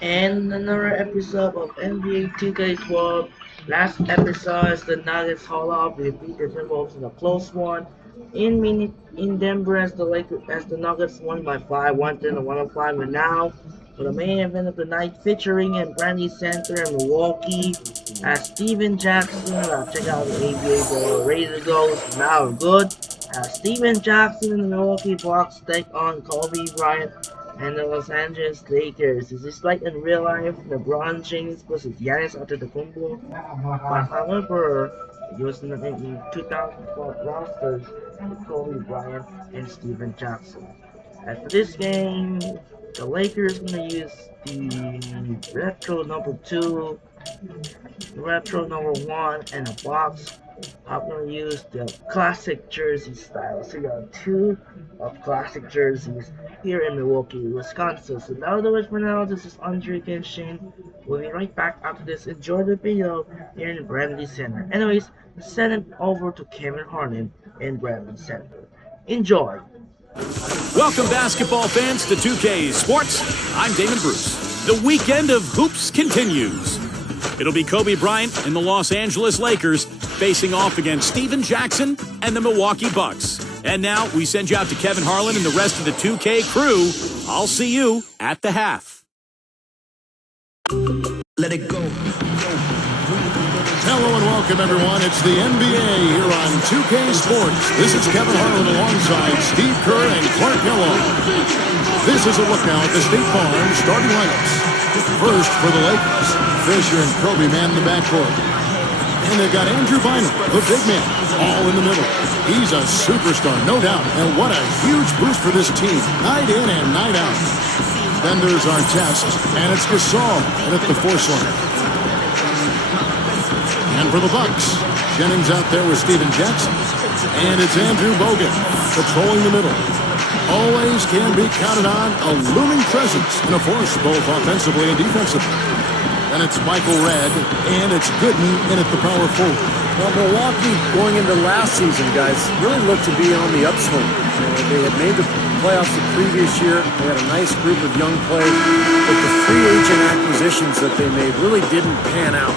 And another episode of NBA 2K12. Last episode is the Nuggets haul off. They beat the Timberwolves in a close one. In Denver, as the Nuggets won by 5, 110 and 105. And now for the main event of the night, featuring in Brandy Center in Milwaukee, as Steven Jackson. Check out the ABA board, ready to go. Now good. As Steven Jackson and the Milwaukee Bucks take on Kobe Bryant and the Los Angeles Lakers. Is this like in real life LeBron James versus Giannis Antetokounmpo? But however, it was in 2012 rosters with Kobe Bryant and Steven Jackson. As for this game, the Lakers gonna use the retro number 1, and a box. I'm gonna use the classic jersey style. So you got two of classic jerseys here in Milwaukee, Wisconsin. So now the way for now, this is Andre Genshin. We'll be right back after this. Enjoy the video here in Brandy Center. Anyways, send it over to Kevin Harlan in Brandy Center. Enjoy. Welcome, basketball fans, to 2K Sports. I'm Damon Bruce. The weekend of hoops continues. It'll be Kobe Bryant and the Los Angeles Lakers facing off against Steven Jackson and the Milwaukee Bucks. And now we send you out to Kevin Harlan and the rest of the 2K crew. I'll see you at the half. Let it go. Hello and welcome, everyone. It's the NBA here on 2K Sports. This is Kevin Harlan alongside Steve Kerr and Clark Yellow. This is a look now at the State Farm starting lineups. First for the Lakers, Fisher and Kobe man in the backcourt. And they've got Andrew Bynum, the big man, all in the middle. He's a superstar, no doubt. And what a huge boost for this team, night in and night out. Then there's Artest, and it's Gasol, and at the force line. And for the Bucks, Jennings out there with Steven Jackson. And it's Andrew Bogut, patrolling the middle. Always can be counted on, a looming presence and a force both offensively and defensively. And it's Michael Redd, and it's Gooden in at the power forward. Well, Milwaukee, going into last season, guys, really looked to be on the upswing. They had made the playoffs the previous year. They had a nice group of young players, but the free agent acquisitions that they made really didn't pan out.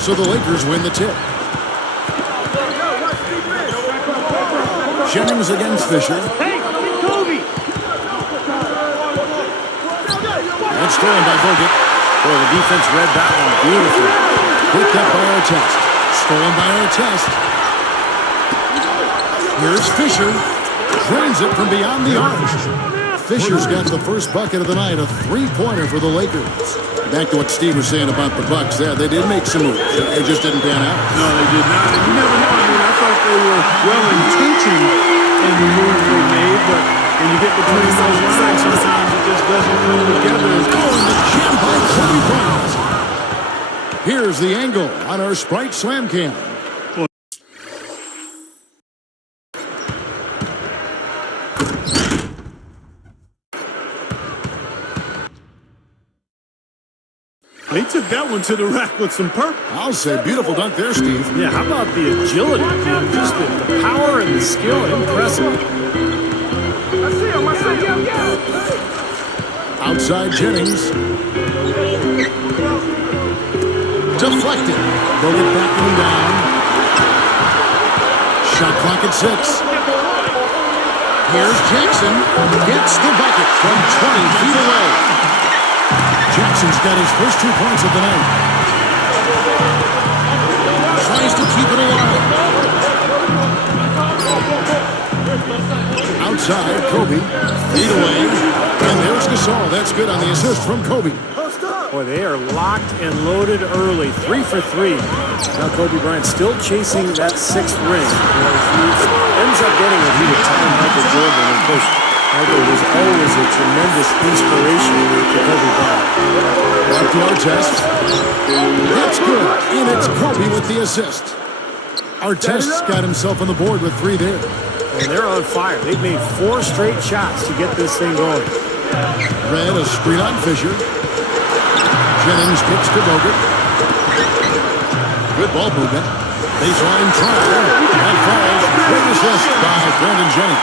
So the Lakers win the tip. Jennings against Fisher. Hey, Kobe! And stolen by Bogut. Boy, the defense read that one beautifully. Picked up by Artest. Stolen by Artest. Here's Fisher. Drains it from beyond the arc. Fisher's got the first bucket of the night, a three-pointer for the Lakers. Back to what Steve was saying about the Bucks there. They did make some moves. They just didn't pan out. No, they did not. And you never know. I mean, I thought they were well-intentioned in the moves they made, but when you get between those lines, sometimes it just doesn't come together. Going to jam by Kobe Bryant. Here's the angle on our Sprite Slam Cam. They took that one to the rack with some purpose. I'll say beautiful dunk there, Steve. Yeah, how about the agility? Just the power and the skill, impressive. Outside Jennings. Deflected. Bogut backing him down. Shot clock at 6. Here's Jackson. Gets the bucket from 20 feet away. Jackson's got his first 2 points of the night. Tries to keep it alive. Outside, Kobe. Feet away. And there's Gasol. That's good on the assist from Kobe. Boy, they are locked and loaded early. 3 for 3. Now Kobe Bryant still chasing that 6th ring. He ends up getting it. He would tie Michael Jordan. And of course, Michael was always a tremendous inspiration to Kobe Bryant. Back to Artest. That's good. And it's Kobe with the assist. Artest's got himself on the board with 3 there. And they're on fire. They've made 4 straight shots to get this thing going. Red, a screen on Fisher. Jennings kicks to Bogut. Good ball movement. Baseline try. That falls. Great assist by Brandon Jennings.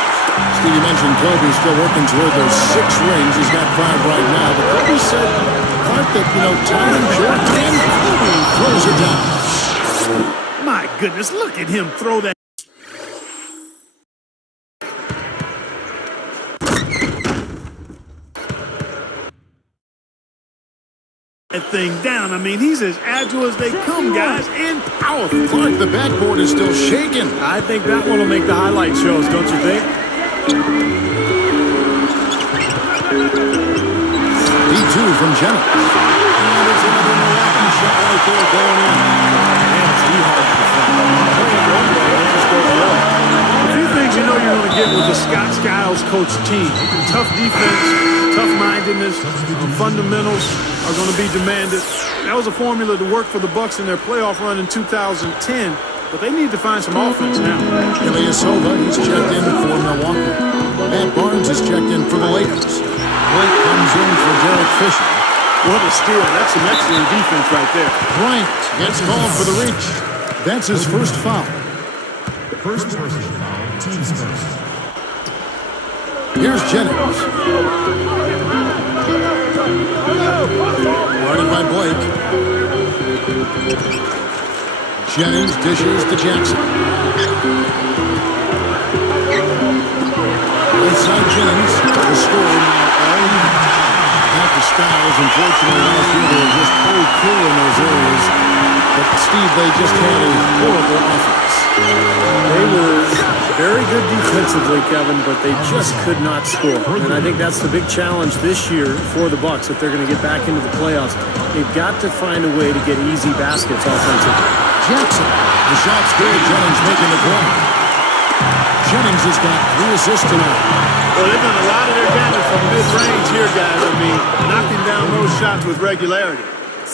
Steve, you mentioned Kobe still working toward those 6 rings. He's got 5 right now. But Kobe said, Clark, that, time and Jordan and Kobe throws it down. My goodness, look at him throw that. That thing down. I mean, he's as agile as they come, guys, and powerful. Clark, the backboard is still shaking. I think that one will make the highlight shows, don't you think? D2 from Jennings. And it's another Milwaukee shot right there going in. Man, it's hard to defend. Just go for it. A few things you know you're going to get with the Scott Skiles coach team. Tough defense, tough-mindedness, fundamentals are going to be demanded. That was a formula to work for the Bucks in their playoff run in 2010, but they need to find some offense now. Ilyasova, he's checked in for Milwaukee. Matt Barnes is checked in for the Lakers. Blake comes in for Derek Fisher. What a steal. That's some excellent defense right there. Bryant gets called for the reach. That's his first foul. First personal foul, team's first. Here's Jennings. Guarded by Blake. Jennings dishes to Jackson. Inside Jennings. The score now all even. Half the Skiles, unfortunately, last year they were just okay in those areas. But Steve, they just had a horrible offense. They were very good defensively, Kevin, but they just could not score. And I think that's the big challenge this year for the Bucks if they're going to get back into the playoffs. They've got to find a way to get easy baskets offensively. Jackson, the shot's good. Jennings making the play. Jennings has got 3 assists tonight. Well, they've done a lot of their damage from mid-range here, guys. I mean, knocking down those shots with regularity.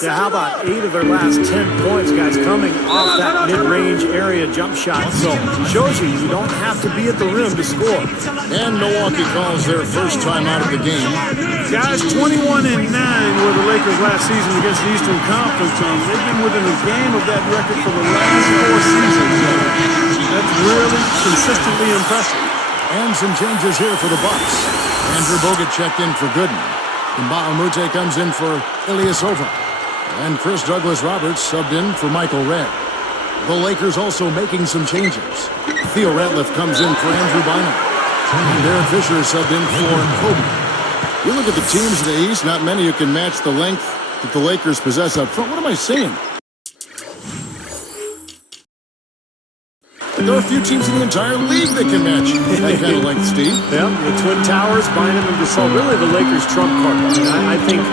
Yeah, how about 8 of their last 10 points, guys, coming off that mid-range area jump shot. So shows you don't have to be at the rim to score. And Milwaukee calls their first time out of the game. Guys, 21-9 were the Lakers last season against the Eastern Conference. They've been within a game of that record for the last 4 seasons. That's really consistently impressive. And some changes here for the Bucks. Andrew Bogut checked in for Gooden. And Bahamute comes in for Ilyasova. And Chris Douglas-Roberts subbed in for Michael Redd. The Lakers also making some changes. Theo Ratliff comes in for Andrew Bynum. And Derek Fisher subbed in for Kobe. You look at the teams in the East, not many who can match the length that the Lakers possess up front. What am I saying? There are a few teams in the entire league that can match that kind of length, Steve. Yeah, the Twin Towers, Bynum and Gasol, really the Lakers' trump card. I think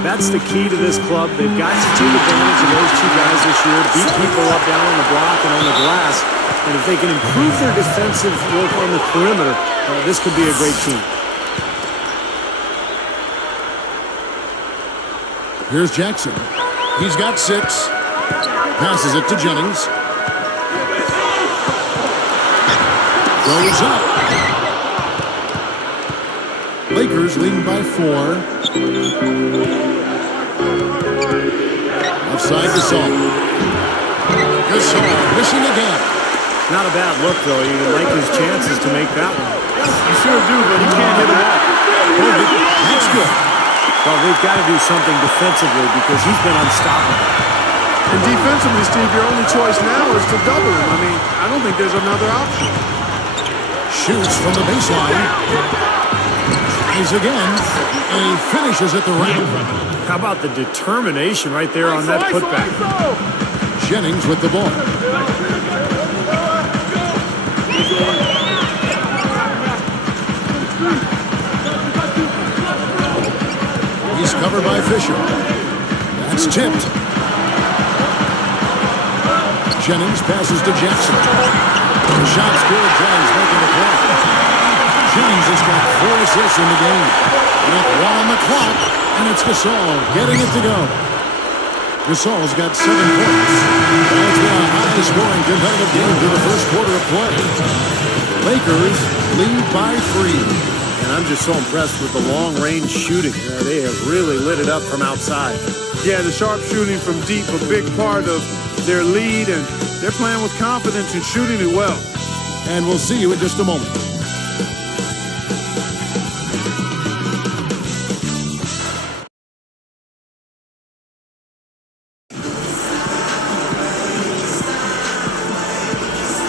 that's the key to this club. They've got to take advantage of those 2 guys this year, beat people up down on the block and on the glass. And if they can improve their defensive work on the perimeter, this could be a great team. Here's Jackson. He's got 6. Passes it to Jennings. Goes up. Lakers leading by 4. Offside Gasol. Gasol missing again. Not a bad look, though. You like his chances to make that one. You sure do, but he can't hit it off. That's good. Well, they've got to do something defensively because he's been unstoppable. And defensively, Steve, your only choice now is to double him. I mean, I don't think there's another option. Shoots from the baseline. Tries again. And he finishes at the rim. How about the determination right there on that putback? Jennings with the ball. He's covered by Fisher. That's tipped. Jennings passes to Jackson. The shot's good. Jennings making the play. Jennings has got 4 assists in the game. With 1 on the clock, and it's Gasol getting it to go. Gasol's got 7 points. That's been a high-scoring competitive game through the first quarter of play. Lakers lead by 3. And I'm just so impressed with the long-range shooting. They have really lit it up from outside. Yeah, the sharp shooting from deep, a big part of their lead, and they're playing with confidence and shooting it well. And we'll see you in just a moment.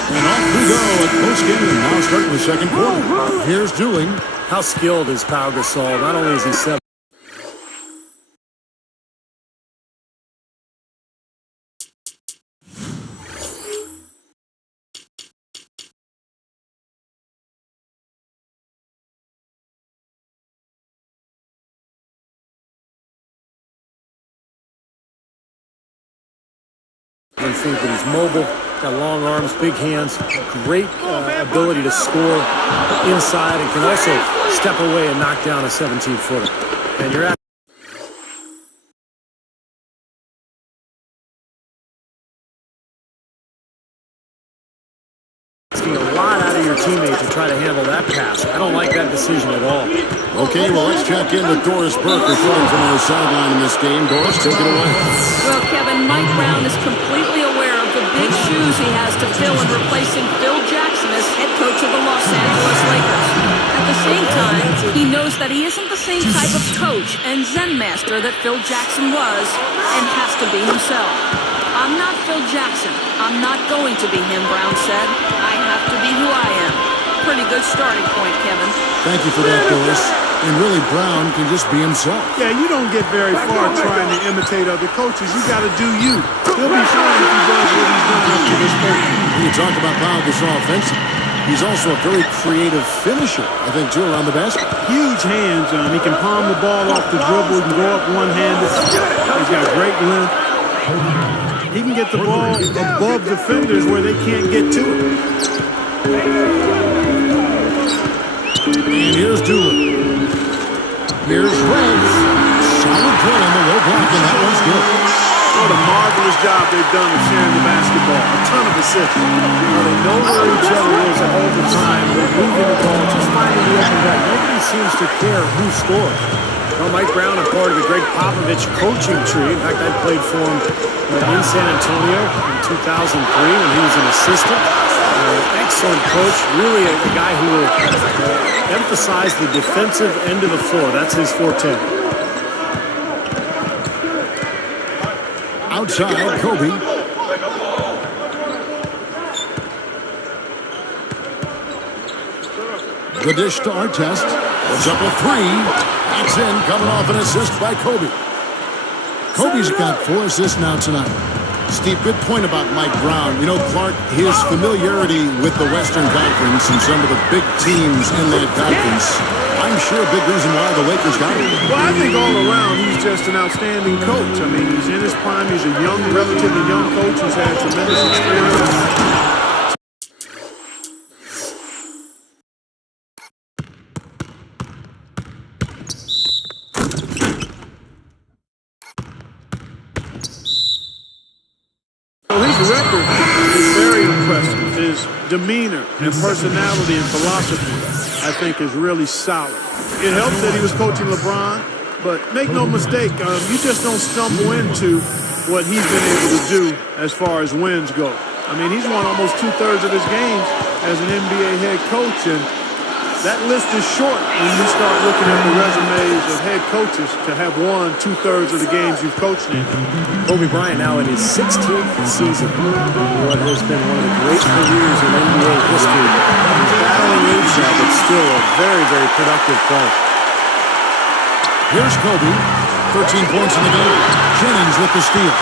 And off we go at postgame, and now starting the second quarter. Here's Dooley. How skilled is Pau Gasol? Not only is he 7. I think that he's mobile, got long arms, big hands, great ability to score inside, and can also step away and knock down a 17-footer. And you're asking a lot out of your teammate to try to handle that pass. I don't like that decision at all. Okay, well, let's check in with Doris Burke, reporting from our sideline in this game. Doris, take it away. Well, Kevin, Mike Brown is completely aware of the big shoes he has to fill in replacing Phil Jackson as head coach of the Los Angeles Lakers. At the same time, he knows that he isn't the same type of coach and Zen master that Phil Jackson was and has to be himself. I'm not Phil Jackson. I'm not going to be him, Brown said. I have to be who I am. Pretty good starting point, Kevin. Thank you for that, Doris. And really, Brown can just be himself. Yeah, you don't get very far trying to imitate other coaches. You got to do you. He'll be fine if he does what he's done up to this point. When you talk about Pau Gasol offensive, he's also a very creative finisher, I think, too, around the basket. Huge hands. He can palm the ball off the dribble. He can go up one-handed. He's got great length. He can get the ball above defenders where they can't get to it. And here's Dooley. Here's Rose. Solid play on the low block, and that one's good. What a marvelous job they've done of sharing the basketball. A ton of assists. Well, they know where each other is all the time. They're moving the ball, just finding the open guy. Nobody seems to care who scores. Well, Mike Brown, a part of the Greg Popovich coaching tree. In fact, I played for him in San Antonio in 2003 when he was an assistant. Excellent coach, really a guy who will emphasize the defensive end of the floor. That's his forte. Outside, Kobe. The dish to Artest. Puts up a three. That's in, coming off an assist by Kobe. Kobe's got 4 assists now tonight. Steve, good point about Mike Brown. You know, Clark, his familiarity with the Western Conference and some of the big teams in that conference, I'm sure a big reason why the Lakers got him. Well, I think all around he's just an outstanding coach. I mean, he's in his prime. He's a young, relatively young coach who's had tremendous experience. His record is very impressive. His demeanor and personality and philosophy, I think, is really solid. It helps that he was coaching LeBron, but make no mistake, you just don't stumble into what he's been able to do as far as wins go. I mean, he's won almost 2/3 of his games as an NBA head coach, and that list is short when you start looking at the resumes of head coaches to have won 2/3 of the games you've coached in. Kobe Bryant now in his 16th season. What has been one of the great careers in NBA history. He's battling age now, but still a very, very productive player. Here's Kobe. 13 points in the game. Jennings with the steal.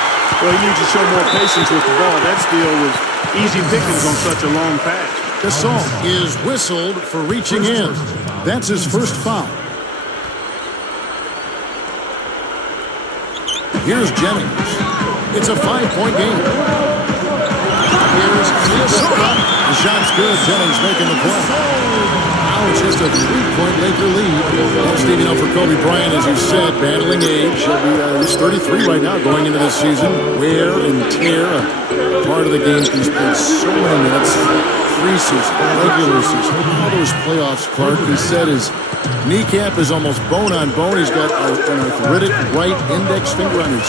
Well, he needs to show more patience with the ball. That steal was easy pickings on such a long pass. Gasol is whistled for reaching in. That's his first foul. Here's Jennings. It's a 5-point game. Here's Minnesota. The shot's good. Jennings making the play. Now it's just a 3-point Laker lead. Well, Steve, you know, for Kobe Bryant, as you said, battling age. He's 33 right now going into this season. Wear and tear. Part of the game. He's played so many minutes. preseason, regular season, all those playoffs, Clark, he said his kneecap is almost bone on bone. He's got an arthritic right index finger on his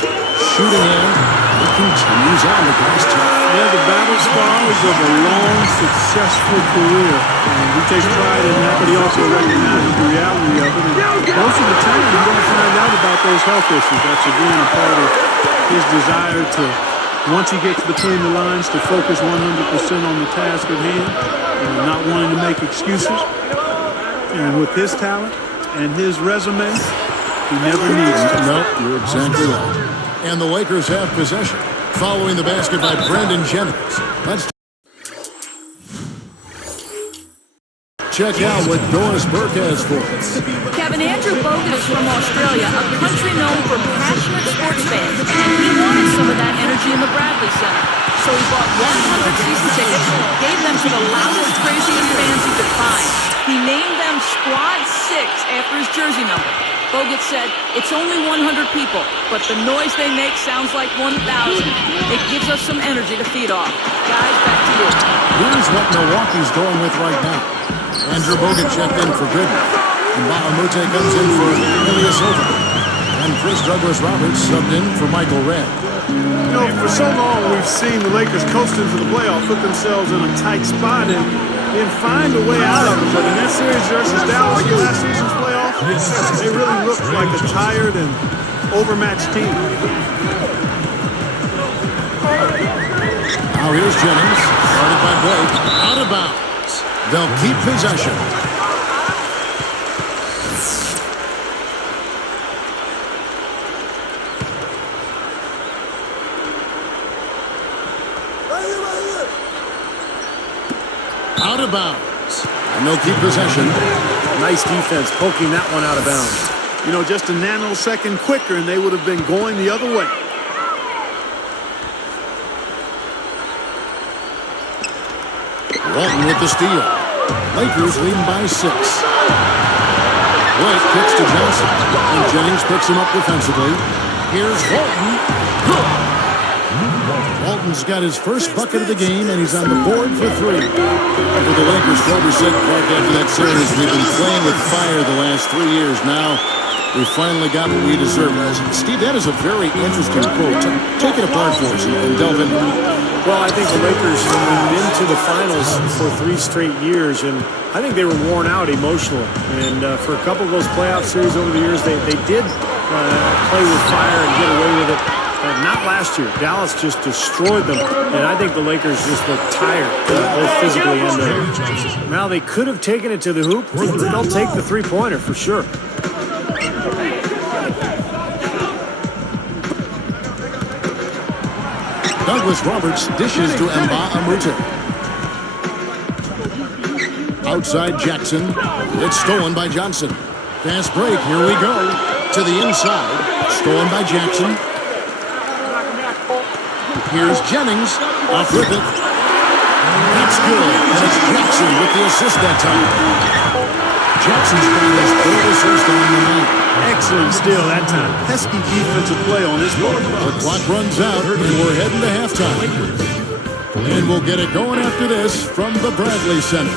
shooting hand. It continues on. The guy's tough. Yeah, the battle scars of a long, successful career. And he takes pride in that, but he also recognizes the reality of it. And most of the time, you're going to find out about those health issues. That's, again, a part of his desire to, once he gets between the lines, to focus 100% on the task at hand and not wanting to make excuses. And with his talent and his resume, he never needs to. Nope, you're exactly right. And the Lakers have possession. Following the basket by Brandon Jennings. Let's check out what Doris Burke has for us. Kevin, Andrew Bogut is from Australia, a country known for passionate sports fans, and he wanted some of that energy in the Bradley Center. So he bought 100 season tickets, gave them to the loudest, craziest fans he could find. He named them Squad 6 after his jersey number. Bogut said, it's only 100 people, but the noise they make sounds like 1,000. It gives us some energy to feed off. Guys, back to you. Here's what Milwaukee's going with right now. Andrew Bogut checked in for Goodman. And Bahamute comes in for Ilyasova. And Chris Douglas-Roberts subbed in for Michael Redd. You know, for so long we've seen the Lakers coast into the playoffs, put themselves in a tight spot, and then find a way out of it. But in that series versus Dallas in last season's playoff, they really looked like a tired and overmatched team. Now here's Jennings, guarded by Blake, out of bounds. They'll keep possession. Out of bounds. And they'll keep possession. Nice defense, poking that one out of bounds. You know, just a nanosecond quicker, and they would have been going the other way. Walton with the steal. Lakers leading by 6. Blake kicks to Johnson. And Jennings picks him up defensively. Here's Walton. Walton's got his first bucket of the game, and he's on the board for 3. For the Lakers, Kobe said, Clark, after that series, we've been playing with fire the last 3 years. Now, we finally got what we deserve. Steve, that is a very interesting quote. Take it apart for us and delve into it. Well, I think the Lakers have been to the finals for 3 straight years, and I think they were worn out emotionally. And for a couple of those playoff series over the years, they did play with fire and get away with it. Not last year. Dallas just destroyed them, and I think the Lakers just look tired, both physically and mentally. Now, they could have taken it to the hoop. They'll take the three-pointer for sure. Douglas-Roberts dishes to Mba Amute. Outside Jackson. It's stolen by Johnson. Fast break. Here we go. To the inside. Stolen by Jackson. Here's Jennings. Off with it. That's good. And it's Jackson with the assist that time. Jackson's got his third assist on the night. Excellent steal that time. Pesky defensive play on this ball. The clock runs out, and we're heading to halftime. And we'll get it going after this from the Bradley Center.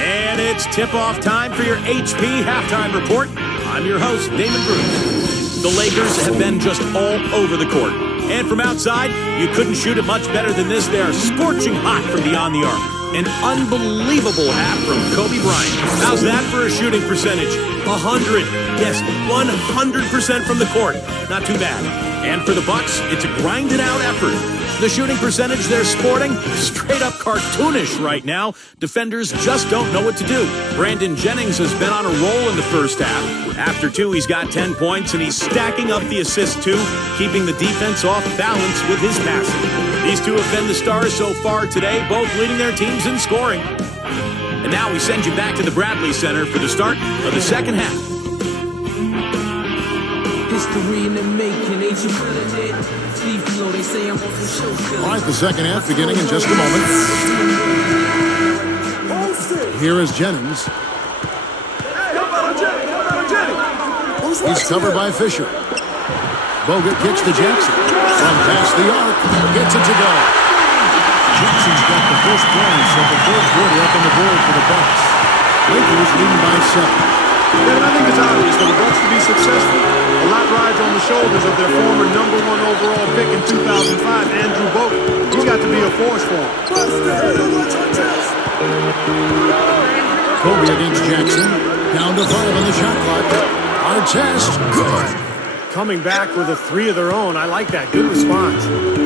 And it's tip-off time for your HP Halftime Report. I'm your host, Damon Bruce. The Lakers have been just all over the court. And from outside, you couldn't shoot it much better than this. They are scorching hot from beyond the arc. An unbelievable half from Kobe Bryant. How's that for a shooting percentage? 100. Yes, 100% from the court. Not too bad. And for the Bucks, it's a grinded-out effort. The shooting percentage they're sporting, straight up cartoonish right now. Defenders just don't know what to do. Brandon Jennings has been on a roll in the first half. After 2, he's got 10 points, and he's stacking up the assists too, keeping the defense off balance with his passing. These two have been the stars so far today, both leading their teams in scoring. And now we send you back to the Bradley Center for the start of the second half. History in the making, ain't you feeling it? Steve Flow, they say I'm on some show. All right, the second half beginning in just a moment. Here is Jennings. He's covered by Fisher. Bogut kicks to Jackson. From past the arc, gets it to go. Jackson's got the first points of the third quarter up on the board for the Bucks. Lakers leading by 7. Yeah, and I think it's obvious for the Bucks to be successful. A lot rides on the shoulders of their former #1 overall pick in 2005, Andrew Bogut. He's got to be a force for him. Kobe against Jackson. Down to 5 on the shot clock. Artest, good. Coming back with a 3 of their own. I like that. Good response.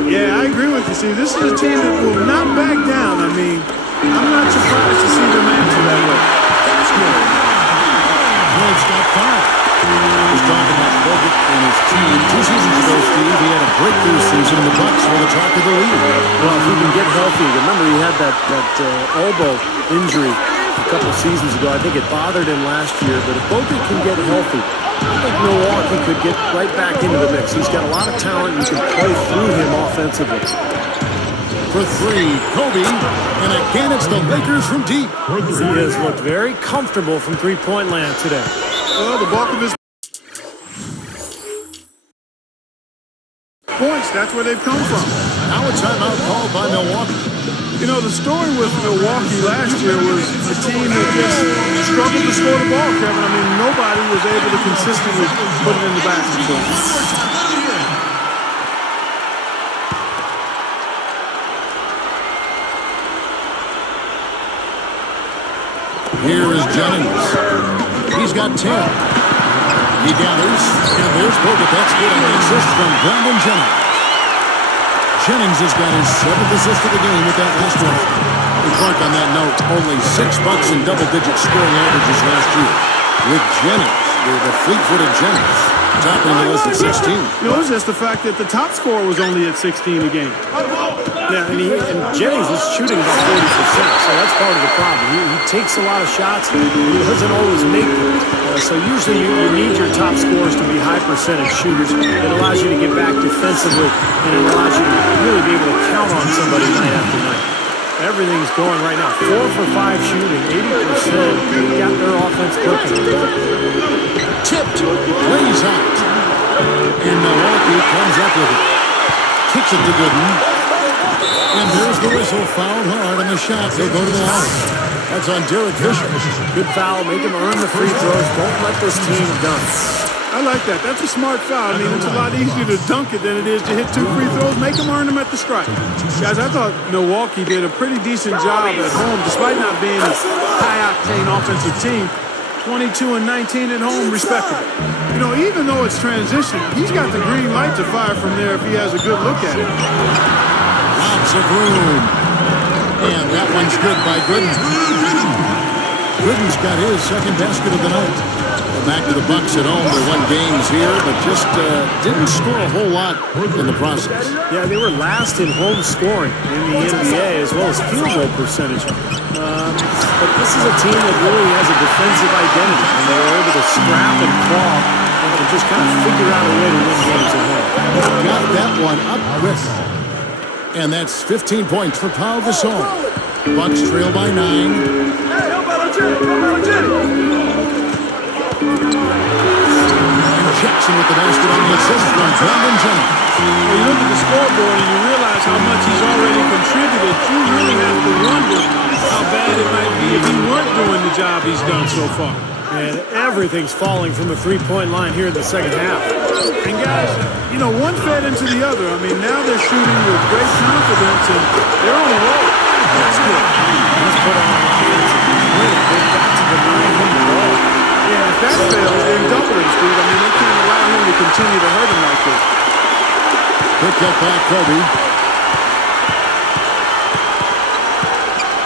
Yeah, I agree with you. See, this is a team that will not back down. I mean, I'm not surprised to see them answer that way. That's good. Boyd's got 5. I was talking about Bogut and his team 2 seasons ago, Steve. He had a breakthrough season in the Bucks for the talk of the league. Well, if he can get healthy, remember he had that elbow injury a couple seasons ago. I think it bothered him last year, but if Bogut can get healthy, I think Milwaukee could get right back into the mix. He's got a lot of talent. You can play through him offensively. For 3, Kobe, and again it's the Lakers from deep. He has looked very comfortable from three-point land today. Well, the bulk of his points, that's where they've come from. Now a timeout called by Milwaukee. You know, the story with Milwaukee last year was a team that just struggled to score the ball, Kevin. I mean, nobody was able to consistently put it in the basket. Here is Jennings. He's got 10. He gathers, and there's Bogut. That's good on the assist from Brandon Jennings. Jennings has got his 7th assist of the game with that last one. And Clark, on that note, only 6 Bucks in double-digit scoring averages last year. With Jennings, the fleet-footed Jennings, topping the list at 16. You know, it's just the fact that the top scorer was only at 16 a game. Yeah, and Jennings is shooting about 40%, so that's part of the problem. He takes a lot of shots. He doesn't always make them. So usually you need your top scorers to be high percentage shooters. It allows you to get back defensively, and it allows you to really be able to count on somebody night after night. Everything's going right now. 4 for 5 shooting, 80%. Got their offense cooking. Tipped, lays out. And Milwaukee comes up with it. Kicks it to Gooden. And there's the whistle, fouled hard on the shot. They'll go to the line. That's on Derek Fisher. Good foul, make him earn the free throws. Don't let this team dunk. I like that. That's a smart foul. I mean, it's a lot easier to dunk it than it is to hit 2 free throws. Make them earn them at the stripe. Guys, I thought Milwaukee did a pretty decent job at home, despite not being a high-octane offensive team. 22 and 19 at home, respectively. You know, even though it's transition, he's got the green light to fire from there if he has a good look at it. Lots of room. And that one's good by Gooden. Gooden's got his 2nd basket of the night. Back to the Bucks at home. They won games here, but just didn't score a whole lot in the process. Yeah, they were last in home scoring in the NBA as well as field goal percentage. But this is a team that really has a defensive identity, and they were able to scrap and claw and just kind of figure out a way to win games at home. Got that one up quick. And that's 15 points for Pau Gasol. Bucks trail by 9. And Jackson with the basket on the assist from Brandon Jennings. When you look at the scoreboard and you realize how much he's already contributed, you really have to wonder how bad it might be if he weren't doing the job he's done so far. And everything's falling from the three-point line here in the second half. And guys, you know, one fed into the other. I mean, now they're shooting with great confidence and they're on a roll. That's good. He's put on offense. They've got to deny him the ball. Yeah, if that fails, they're in double him, Steve. I mean, they can't allow him to continue to hurt him like this. Picked up by Kobe.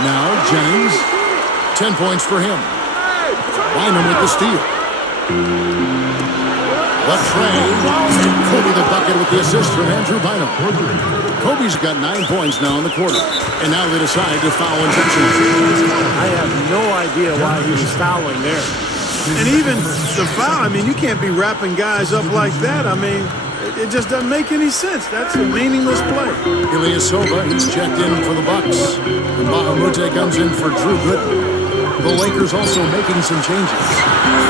Now Jennings. 10 points for him. Lyman with the steal. Left Trey. And Kobe the bucket with the assist from Andrew Bynum. Kobe's got 9 points now in the quarter. And now they decide to foul intentionally. I have no idea why he was fouling there. And even the foul, I mean, you can't be wrapping guys up like that. I mean, it just doesn't make any sense. That's a meaningless play. Ilyasova, he's checked in for the Bucks. And Bahamute comes in for Drew Gooden. The Lakers also making some changes.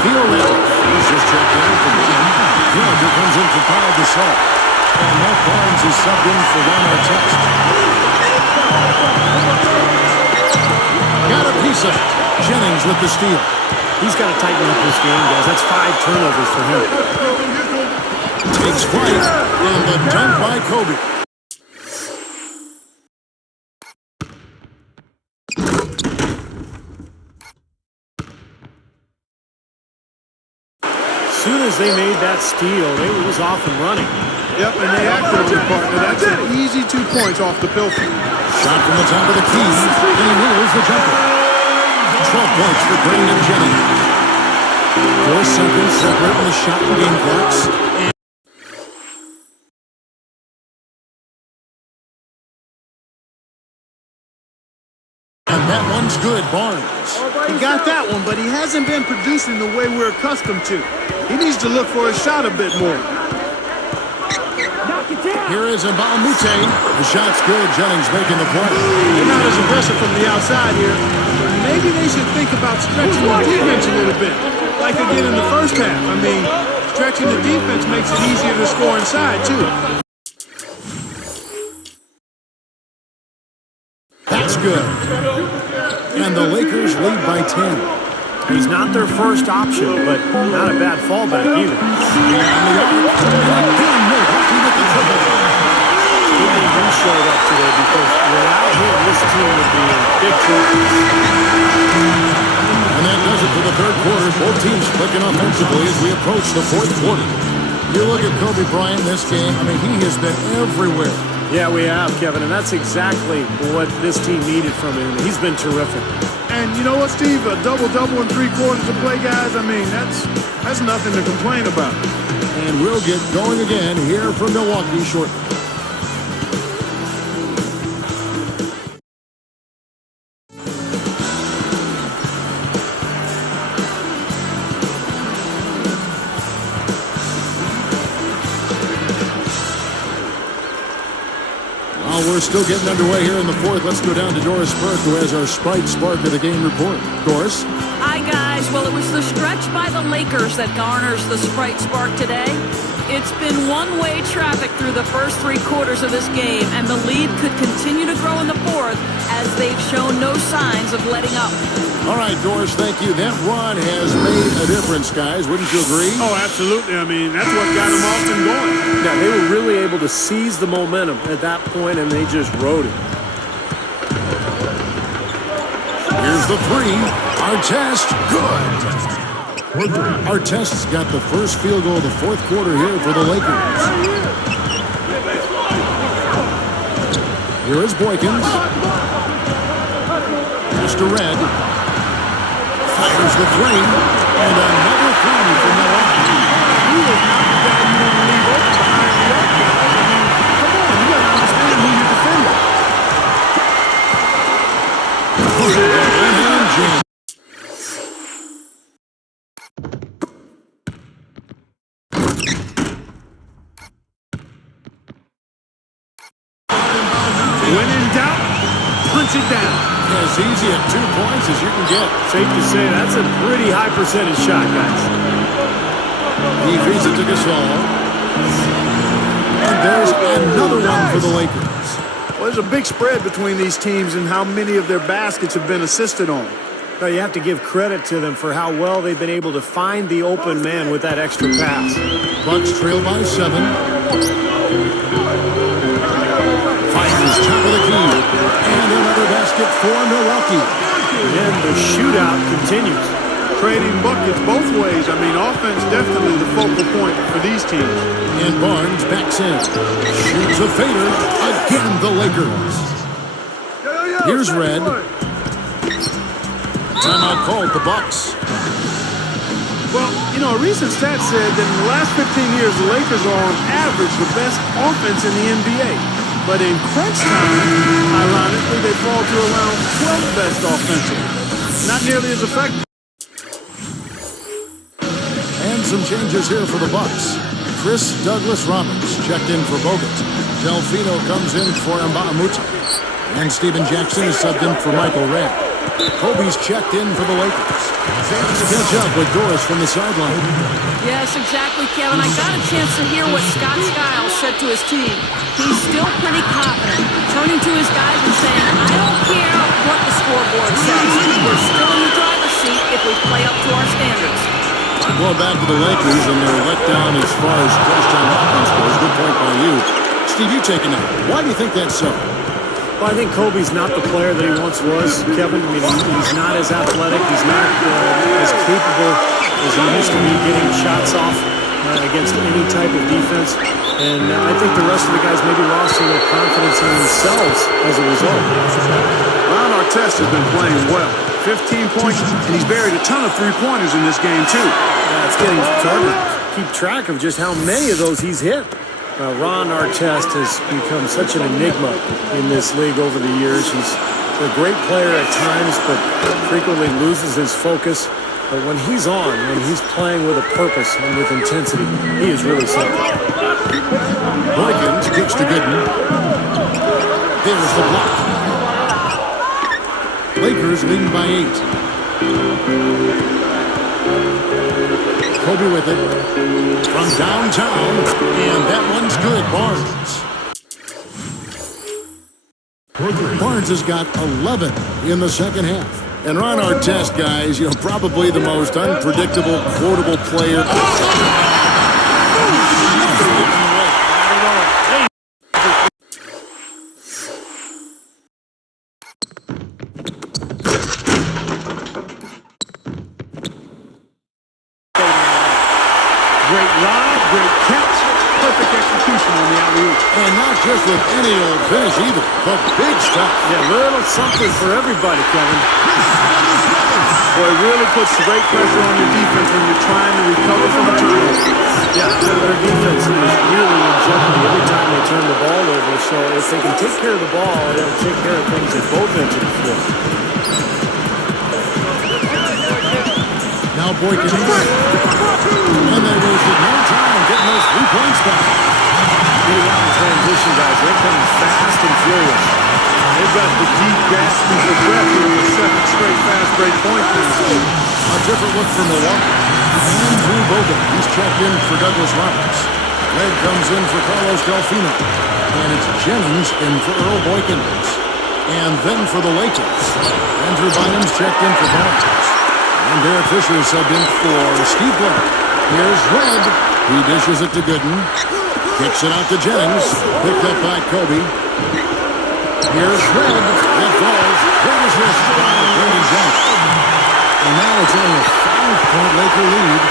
Theo Lewis, he's just checked in for Jim. Gallagher comes in for Pau Gasol. And Matt Barnes is subbed in for Ron Artest. Got a piece of it. Jennings with the steal. He's got to tighten up this game, guys. That's 5 turnovers for him. Takes flight, and the dunk by Kobe. As soon as they made that steal, they was off and running. Yep, and they acted on the partner. That's an easy 2 points off the pilfer. Shot from the top of the key, and he nails the jumper. 12 points for Brandon Jennings. 4 seconds separating the shot and game clocks. And that one's good, Barnes. He got that one, but he hasn't been producing the way we're accustomed to. He needs to look for a shot a bit more. Here is Mbamute. The shot's good. Jennings making the play. They're not as aggressive from the outside here. Maybe they should think about stretching the defense a little bit, like they did in the first half. I mean, stretching the defense makes it easier to score inside, too. That's good. And the Lakers lead by 10. He's not their first option, but not a bad fallback either. He showed up today because without him, this team would be in big trouble. And that does it for the third quarter. Both teams clicking offensively as we approach the fourth quarter. You look at Kobe Bryant this game, I mean, he has been everywhere. Yeah, we have, Kevin, and that's exactly what this team needed from him. He's been terrific. And you know what, Steve? A double-double in 3 quarters to play, guys. I mean, that's nothing to complain about. And we'll get going again here from Milwaukee shortly. We're still getting underway here in the fourth. Let's go down to Doris Burke, who has our Sprite Spark of the game report. Doris? Hi, guys. Well, it was the stretch by the Lakers that garners the Sprite Spark today. It's been one-way traffic through the first 3 quarters of this game, and the lead could continue to grow in the fourth as they've shown no signs of letting up. All right, Doris, thank you. That run has made a difference, guys. Wouldn't you agree? Oh, absolutely. I mean, that's what got them off and going. Yeah, they were really able to seize the momentum at that point, and they just rode it. Here's the 3. Artest, good. Artest's got the first field goal of the fourth quarter here for the Lakers. Here is Boykins. Mr. Red fires the 3, and another 3 from Milwaukee. He was not the guy you want to leave open behind the arc, guys. I mean, come on, you got to understand who you're defending. And James. When in doubt, punch it down. As easy at 2 points as you can get. Safe to say that's a pretty high percentage shot, guys. He feeds it to Gasol. And there's another one for the Lakers. Well, there's a big spread between these teams and how many of their baskets have been assisted on. Now, you have to give credit to them for how well they've been able to find the open man with that extra pass. Bucks trail by 7. Fires top of the key. And another basket for Milwaukee. And the shootout continues. Trading buckets both ways. I mean, offense definitely the focal point for these teams. And Barnes backs in. Shoots a fader. Again, the Lakers. Here's Red. Timeout called the Bucks. Well, you know, a recent stat said that in the last 15 years, the Lakers are on average the best offense in the NBA. But in crunch time, ironically, they fall to around 12th best offensive. Not nearly as effective. And some changes here for the Bucks. Chris Douglas-Roberts checked in for Bogut. Delfino comes in for Mbamute. And Steven Jackson is subbed in for Michael Redd. Kobe's checked in for the Lakers. Catch up with Doris from the sideline. Yes, exactly, Kevin. I got a chance to hear what Scott Skiles said to his team. He's still pretty confident, turning to his guys and saying, I don't care what the scoreboard says. We're still in the driver's seat if we play up to our standards. Going back to the Lakers, and they're let down as far as first-time offense goes. Good point by you. Steve, you taking that. Why do you think that's so? Well, I think Kobe's not the player that he once was, Kevin. I mean, he's not as athletic. He's not as capable as he used to be getting shots off against any type of defense. And I think the rest of the guys maybe lost some of their confidence in themselves as a result. Ron Artest has been playing well. 15 points, and he's buried a ton of three-pointers in this game, too. It's getting hard to keep track of just how many of those he's hit. Ron Artest has become such an enigma in this league over the years. He's a great player at times, but frequently loses his focus. But when he's on, when he's playing with a purpose and with intensity, he is really something. Boykins kicks to Gooden. There's the block. Lakers leading by 8. Kobe with it from downtown, and that one's good. Barnes has got 11 in the second half. And Ron Artest, guys, probably the most unpredictable, quotable player. Great lob, great catch, perfect execution on the alley-oop. And not just with any old finish either, but big stuff. Yeah, little something for everybody, Kevin. Boy, it really puts great pressure on your defense when you're trying to recover from a turnover. Yeah, their defense is really in jeopardy every time they turn the ball over. So if they can take care of the ball, they'll take care of things at both ends of the floor. Now Boykins. And they wasted no time getting those 3 points back. Meanwhile, in transition, guys, they're coming fast and furious. They've got the deep gasping for breath here with a second straight fast break point. A different look for Milwaukee. Andrew Bogut, he's checked in for Douglas Roberts. Leg comes in for Carlos Delfino. And it's Jennings in for Earl Boykins. And then for the Lakers, Andrew Bynum's checked in for Barnes. And Derek Fisher is subbed in for Steve Blair. Here's Red. He dishes it to Gooden. Kicks it out to Jennings. Picked up by Kobe. Here's Red. It falls. Red is missed by Brandon Jennings. And now it's only a 5-point Laker lead.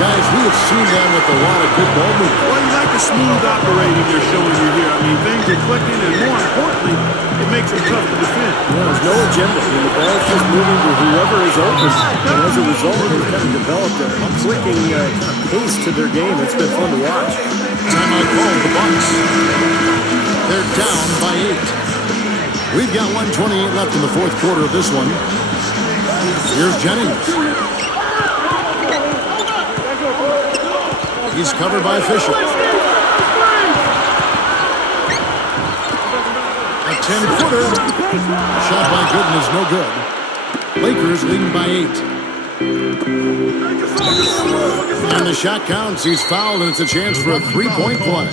Guys, we have seen them with a lot of good ball movement. Well, you like the smooth operating they're showing you here. I mean, things are clicking, and more importantly, it makes them tough to defend. Yeah, there's no agenda. The ball's just moving to whoever is open. And as a result, they've kind of developed a clicking kind of pace to their game. It's been fun to watch. Timeout called the Bucks. They're down by 8. We've got 1:28 left in the fourth quarter of this one. Here's Jennings. He's covered by Fisher. A 10-footer. Shot by Gooden is no good. Lakers leading by 8. And the shot counts. He's fouled, and it's a chance for a 3-point play.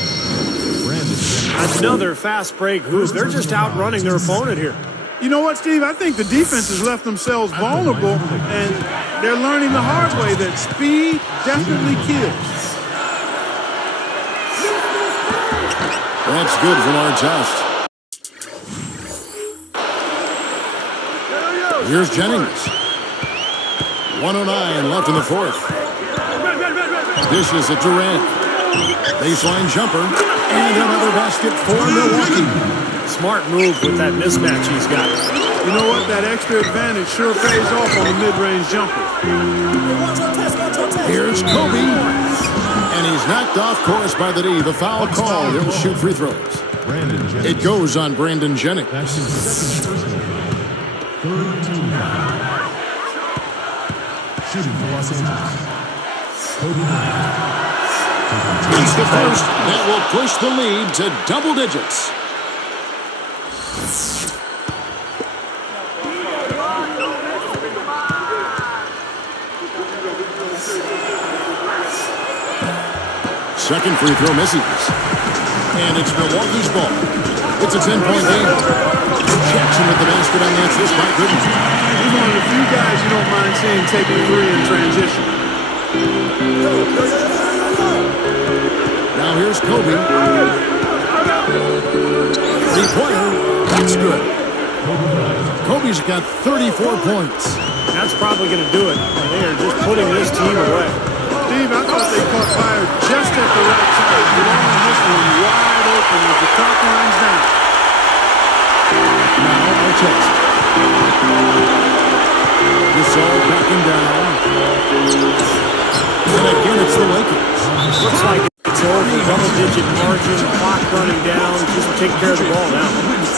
Another fast break move. They're just outrunning their opponent here. You know what, Steve? I think the defense has left themselves vulnerable, and they're learning the hard way that speed definitely kills. That's good from Artest. Here's Jennings. 1:09 left in the fourth. Dishes at Durant. Baseline jumper. And another basket for Milwaukee. Smart move with that mismatch he's got. You know what? That extra advantage sure pays off on a mid-range jumper. Here's Kobe. And he's knocked off course by the D. The foul call. He'll shoot free throws. It goes on Brandon Jennings. Shooting for Los Angeles. Kobe He's the first. That will push the lead to double digits. second free throw misses. And it's Milwaukee's ball. It's a 10-point game. Jackson with the basket on the assist by Goodman. He's one of the few guys you don't mind seeing take a three in transition. Now here's Kobe. Three-pointer. That's good. Kobe's got 34 points. That's probably going to do it. They are just putting this team away. Steve, I thought they caught fire just at the right time. Blowing this one wide open as the clock winds down. Now Artest. This all backing down. And again, it's the Lakers. Looks like it's over. Double-digit margin. Clock running down. Just take care of the ball now.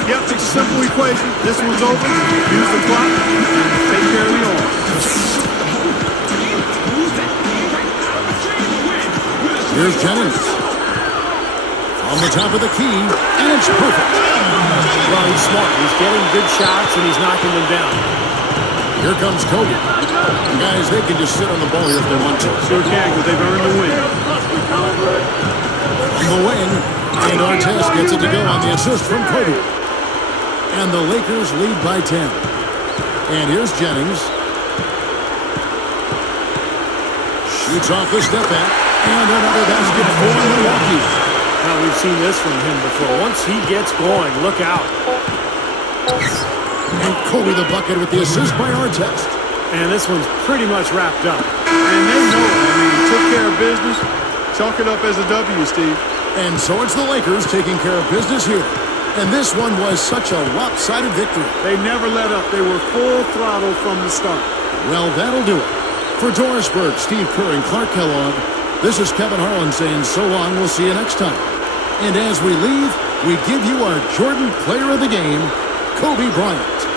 Yep, it's a simple equation. This one's over. Use the clock and take care of the arm. Here's Jennings. On the top of the key, and it's perfect. Well, he's smart. He's getting good shots, and he's knocking them down. Here comes Kobe. Guys, they can just sit on the ball here if they want to. Sure can, because they've earned the win. On the wing, and Artest gets it to go on the assist from Kobe. And the Lakers lead by 10. And here's Jennings. Shoots off the step back. And another basket for Milwaukee. Now, we've seen this from him before. Once he gets going, look out. And Kobe the bucket with the assist by Artest. And this one's pretty much wrapped up. And they know it. I mean, he took care of business. Chalk it up as a W, Steve. And so it's the Lakers taking care of business here. And this one was such a lopsided victory. They never let up. They were full throttle from the start. Well, that'll do it. For Doris Burke, Steve Kerr, and Clark Kellogg, this is Kevin Harlan saying so long. We'll see you next time. And as we leave, we give you our Jordan Player of the Game, Kobe Bryant.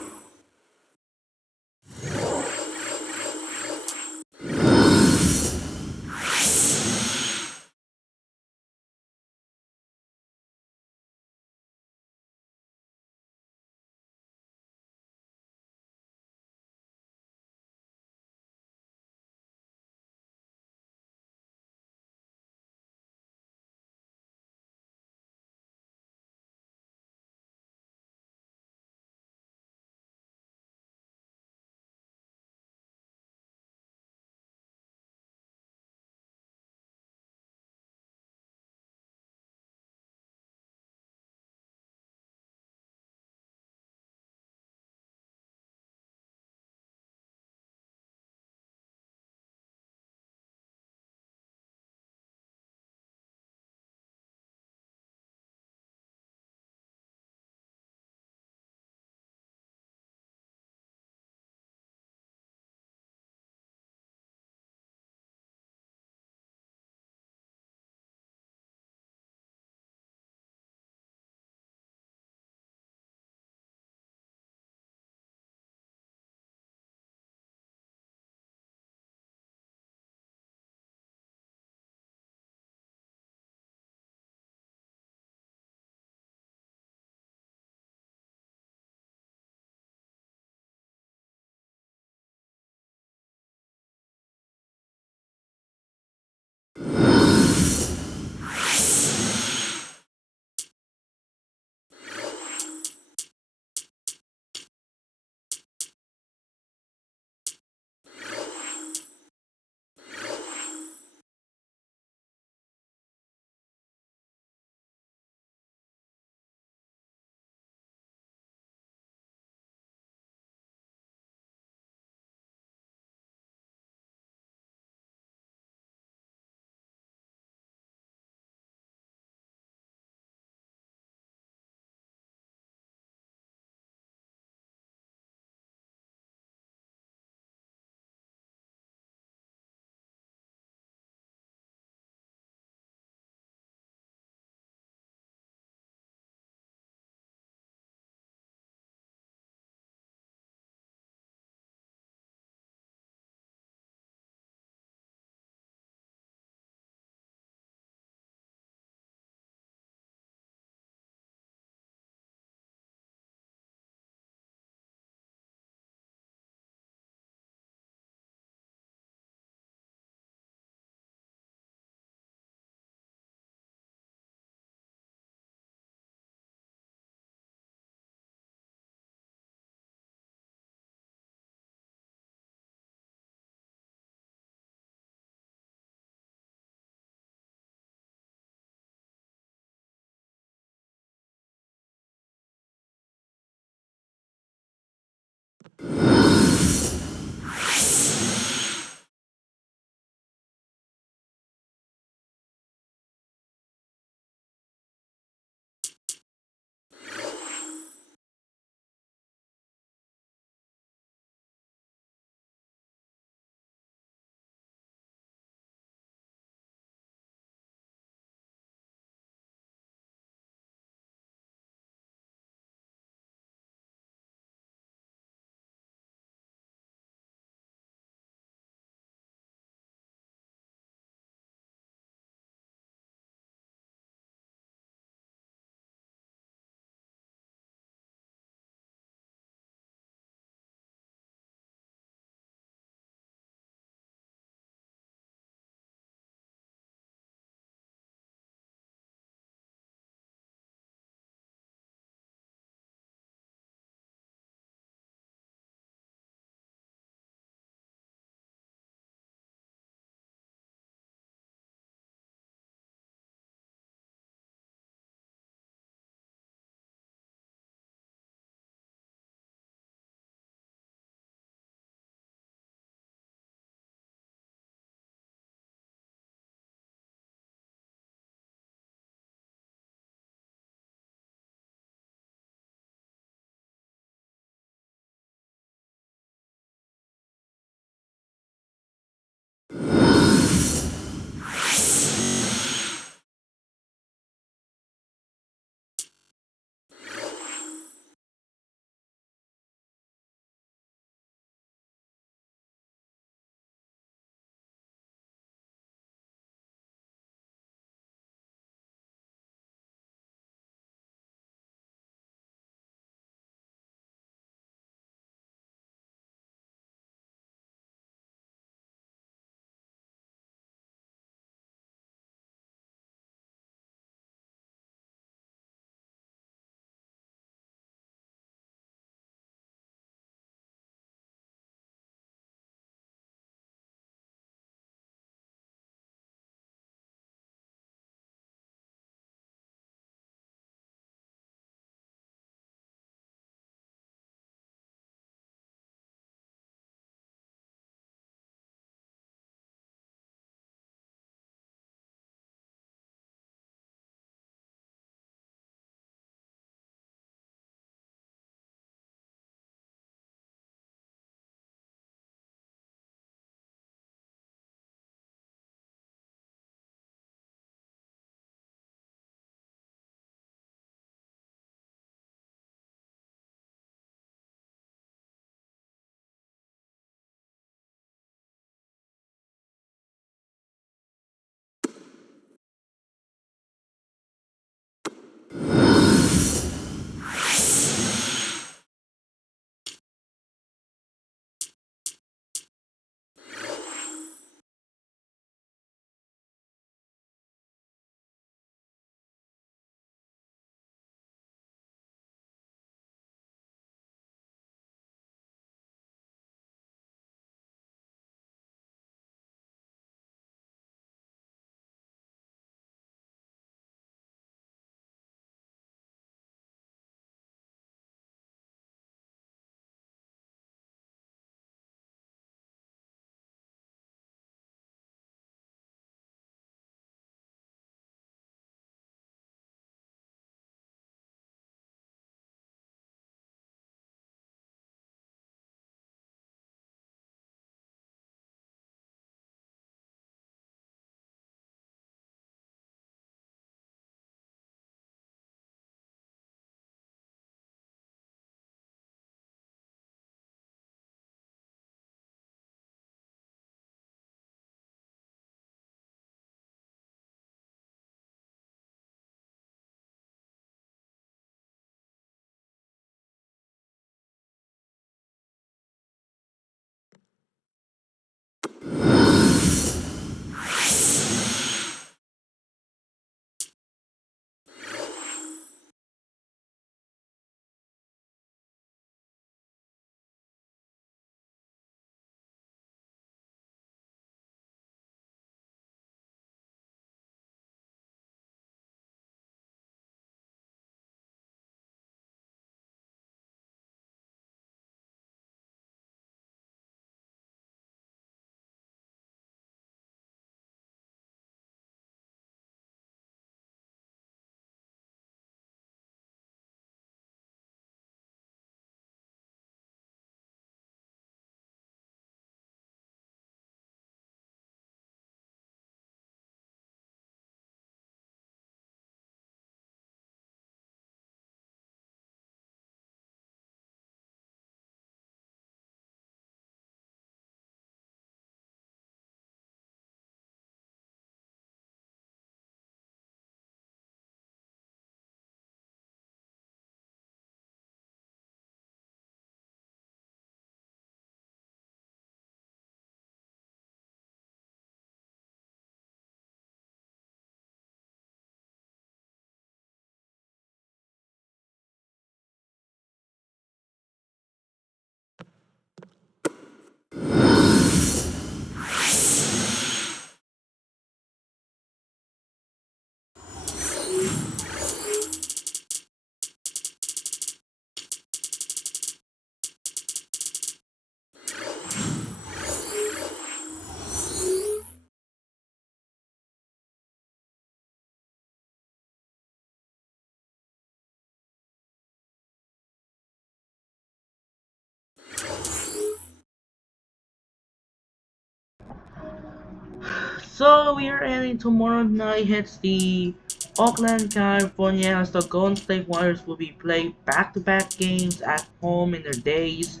So we are ending tomorrow night hits the Oakland, California as the Golden State Warriors will be playing back-to-back games at home in their days.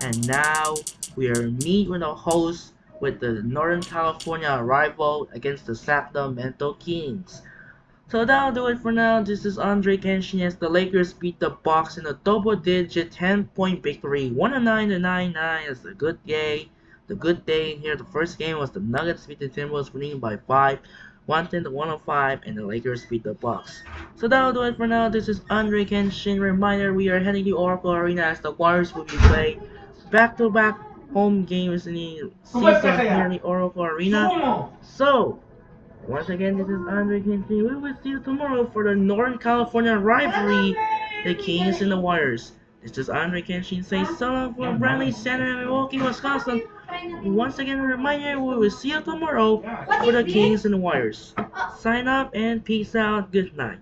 And now we are meet with the host with the Northern California rival against the Sacramento Kings. So that'll do it for now. This is Andre Kenshin as the Lakers beat the Bucks in a double-digit 10-point victory, 109 to 99. It's a good day. The good day here. The first game was the Nuggets beat the Timberwolves, winning by 5, 110 to 105, and the Lakers beat the Bucks. So that'll do it for now. This is Andre Kenshin. Reminder: we are heading to Oracle Arena as the Warriors will be playing back-to-back home games in the season here in the Oracle Arena. So. Once again, this is Andre Kinsey. We will see you tomorrow for the Northern California rivalry, the Kings and the Warriors. This is Andre Kenshin saying so long from Bradley Center in Milwaukee, Wisconsin. Once again, a reminder, we will see you tomorrow for the Kings and the Warriors. Sign up and peace out. Good night.